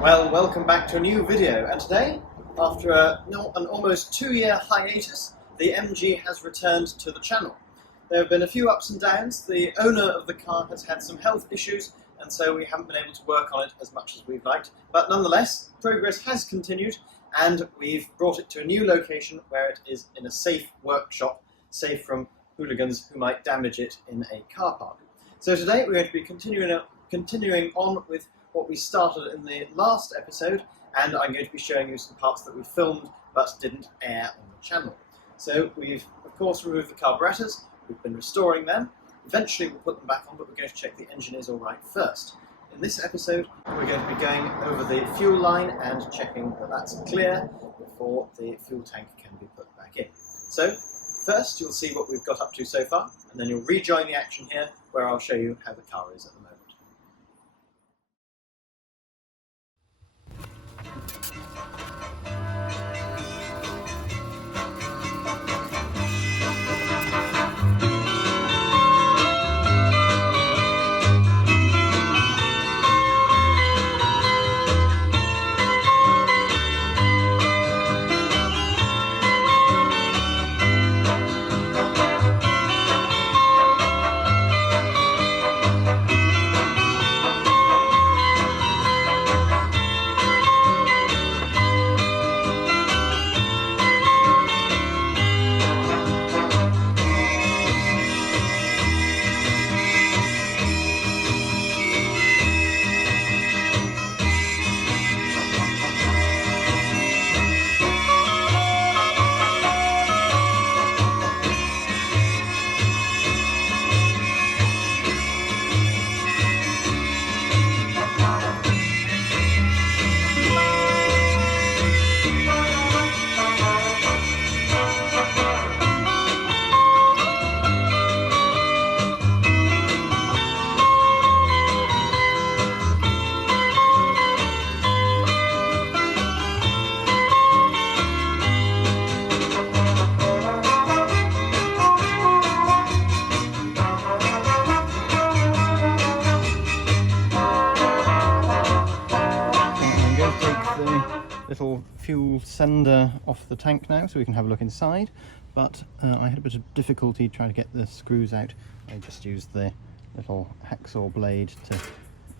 Well, welcome back to a new video, and today, after an almost 2-year hiatus, the MG has returned to the channel. There have been a few ups and downs. The owner of the car has had some health issues, and so we haven't been able to work on it as much as we'd liked. But nonetheless, progress has continued, and we've brought it to a new location where it is in a safe workshop, safe from hooligans who might damage it in a car park. So today we're going to be continuing on with what we started in the last episode, and I'm going to be showing you some parts that we filmed but didn't air on the channel. So we've of course removed the carburetors, we've been restoring them, eventually we'll put them back on, but we're going to check the engine is alright first. In this episode we're going to be going over the fuel line and checking that that's clear before the fuel tank can be put back in. So first you'll see what we've got up to so far, and then you'll rejoin the action here where I'll show you how the car is at the moment. Little fuel sender off the tank now so we can have a look inside, but I had a bit of difficulty trying to get the screws out. I just used the little hacksaw blade to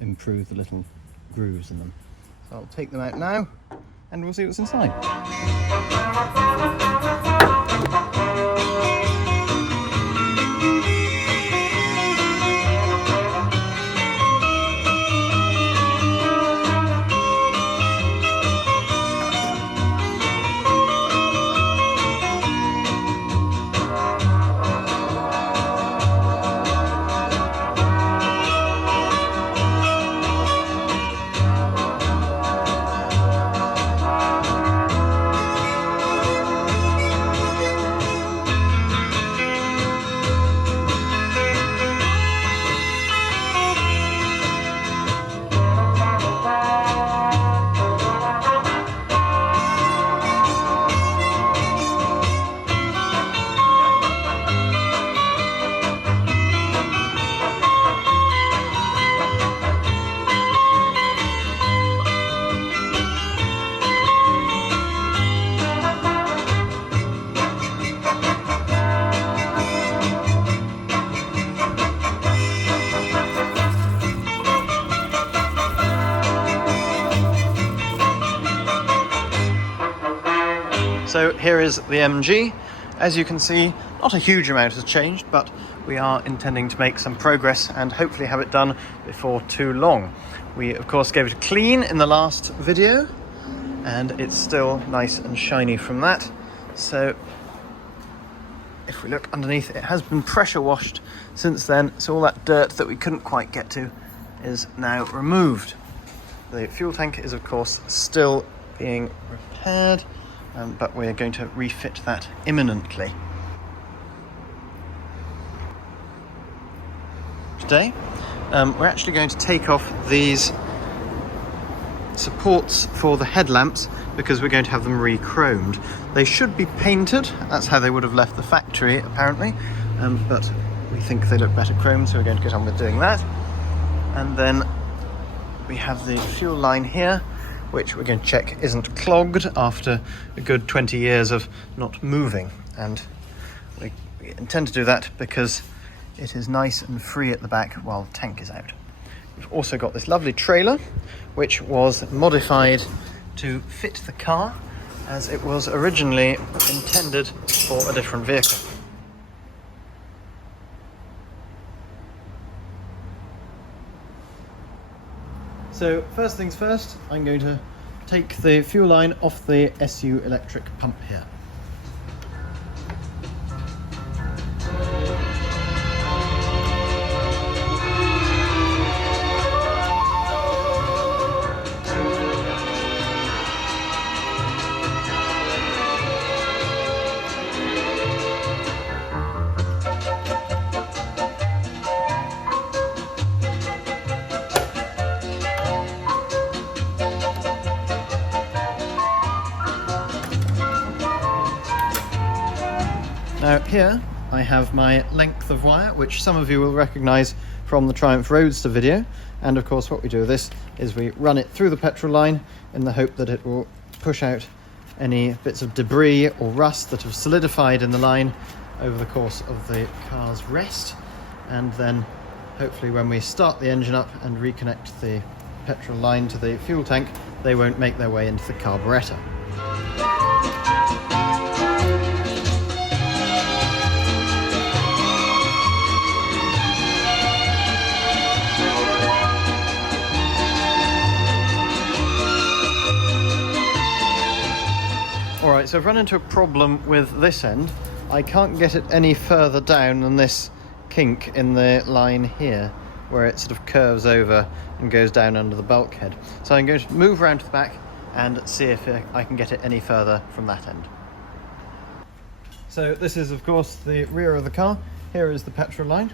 improve the little grooves in them. So I'll take them out now and we'll see what's inside. So here is the MG. As you can see, not a huge amount has changed, but we are intending to make some progress and hopefully have it done before too long. We of course gave it a clean in the last video, and it's still nice and shiny from that. So if we look underneath, it has been pressure washed since then, so all that dirt that we couldn't quite get to is now removed. The fuel tank is of course still being repaired, but we're going to refit that imminently. Today we're actually going to take off these supports for the headlamps because we're going to have them re-chromed. They should be painted, that's how they would have left the factory apparently, but we think they look better chromed, so we're going to get on with doing that. And then we have the fuel line here, which we're going to check isn't clogged after a good 20 years of not moving. And we intend to do that because it is nice and free at the back while the tank is out. We've also got this lovely trailer, which was modified to fit the car as it was originally intended for a different vehicle. So first things first, I'm going to take the fuel line off the SU electric pump here. Now here I have my length of wire, which some of you will recognise from the Triumph Roadster video, and of course what we do with this is we run it through the petrol line in the hope that it will push out any bits of debris or rust that have solidified in the line over the course of the car's rest, and then hopefully when we start the engine up and reconnect the petrol line to the fuel tank, they won't make their way into the carburettor. Alright, so I've run into a problem with this end. I can't get it any further down than this kink in the line here, where it sort of curves over and goes down under the bulkhead. So I'm going to move around to the back and see if I can get it any further from that end. So this is of course the rear of the car. Here is the petrol line.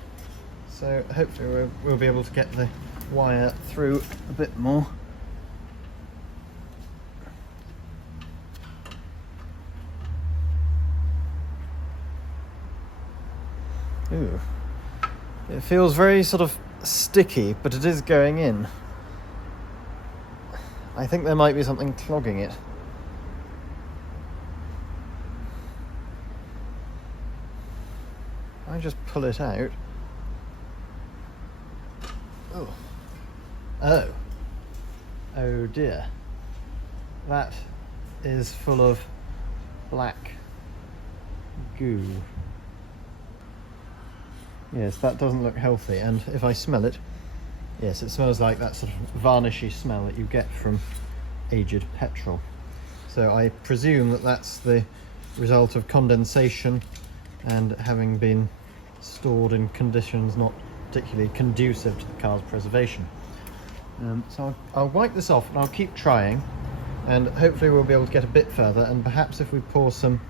So hopefully we'll be able to get the wire through a bit more. Ooh. It feels very sort of sticky, but it is going in. I think there might be something clogging it. I just pull it out. Oh. Oh. Oh dear. That is full of black goo. Yes, that doesn't look healthy, and if I smell it, yes, it smells like that sort of varnishy smell that you get from aged petrol. So I presume that that's the result of condensation and having been stored in conditions not particularly conducive to the car's preservation. So I'll wipe this off and I'll keep trying, and hopefully we'll be able to get a bit further, and perhaps if we pour some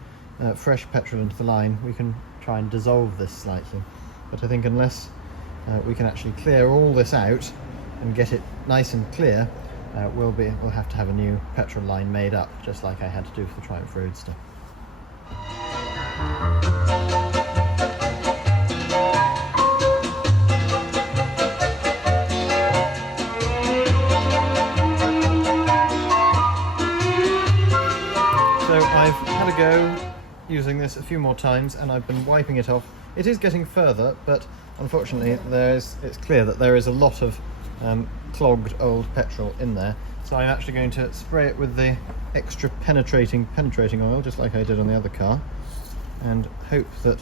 fresh petrol into the line we can try and dissolve this slightly. But I think unless we can actually clear all this out and get it nice and clear, we'll have to have a new petrol line made up, just like I had to do for the Triumph Roadster. So I've had a go using this a few more times and I've been wiping it off. It is getting further, but unfortunately it's clear that there is a lot of clogged old petrol in there. So I'm actually going to spray it with the extra penetrating oil, just like I did on the other car, and hope that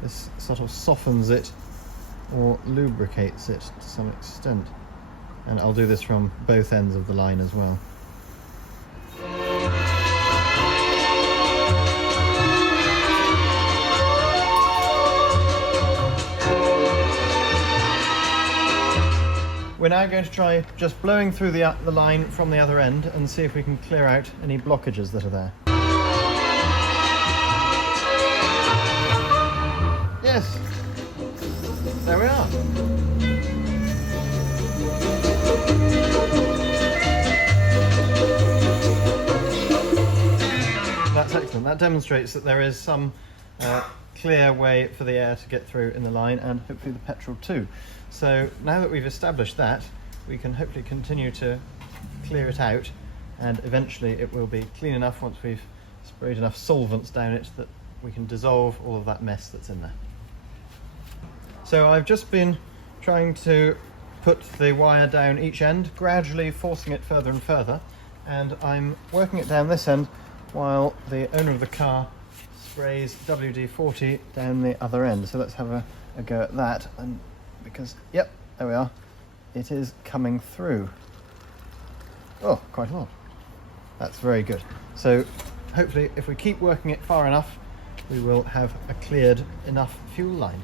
this sort of softens it or lubricates it to some extent. And I'll do this from both ends of the line as well. We're now going to try just blowing through the line from the other end and see if we can clear out any blockages that are there. Yes, there we are. That demonstrates that there is some clear way for the air to get through in the line, and hopefully the petrol too. So now that we've established that, we can hopefully continue to clear it out, and eventually it will be clean enough once we've sprayed enough solvents down it that we can dissolve all of that mess that's in there. So I've just been trying to put the wire down each end, gradually forcing it further and further, and I'm working it down this end while the owner of the car sprays WD-40 down the other end. So let's have a go at that, and because, yep, there we are, it is coming through. Oh, quite a lot. That's very good. So hopefully if we keep working it far enough, we will have a cleared enough fuel line.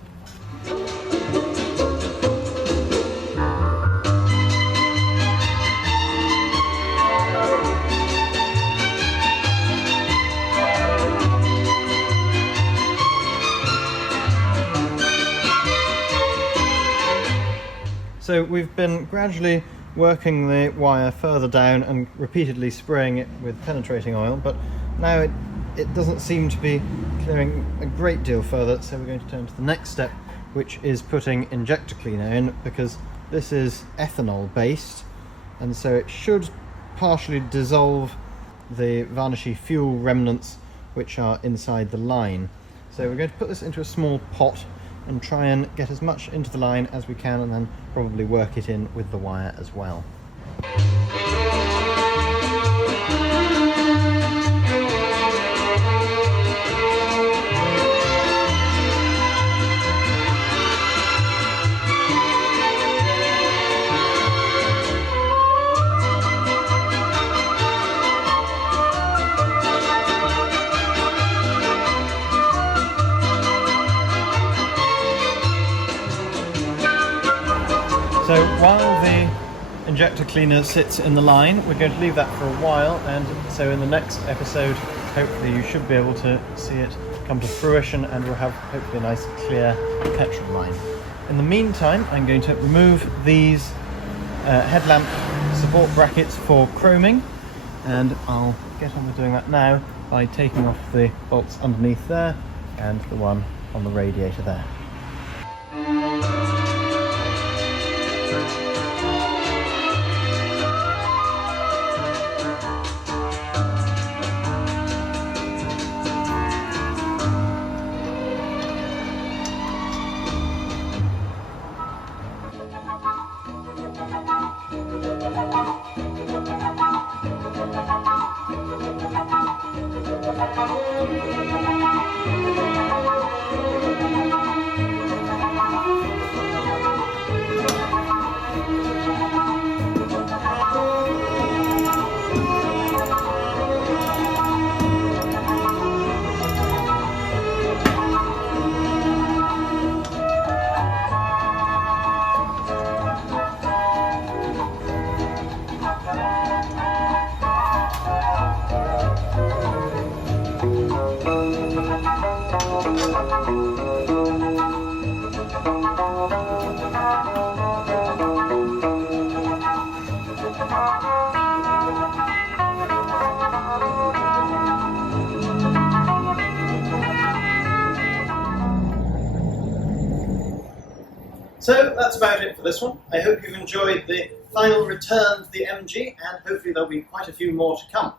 So we've been gradually working the wire further down and repeatedly spraying it with penetrating oil, but now it doesn't seem to be clearing a great deal further, so we're going to turn to the next step, which is putting injector cleaner in, because this is ethanol based, and so it should partially dissolve the varnishy fuel remnants which are inside the line. So we're going to put this into a small pot and try and get as much into the line as we can, and then probably work it in with the wire as well. So while the injector cleaner sits in the line, we're going to leave that for a while, and so in the next episode hopefully you should be able to see it come to fruition, and we'll have hopefully a nice clear petrol line. In the meantime, I'm going to remove these headlamp support brackets for chroming, and I'll get on with doing that now by taking off the bolts underneath there and the one on the radiator there. So that's about it for this one. I hope you've enjoyed the final return to the MG, and hopefully there'll be quite a few more to come.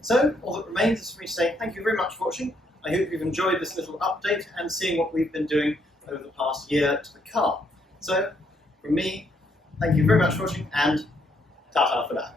So all that remains is for me to say thank you very much for watching. I hope you've enjoyed this little update and seeing what we've been doing over the past year to the car. So from me, thank you very much for watching, and ta-ta for now.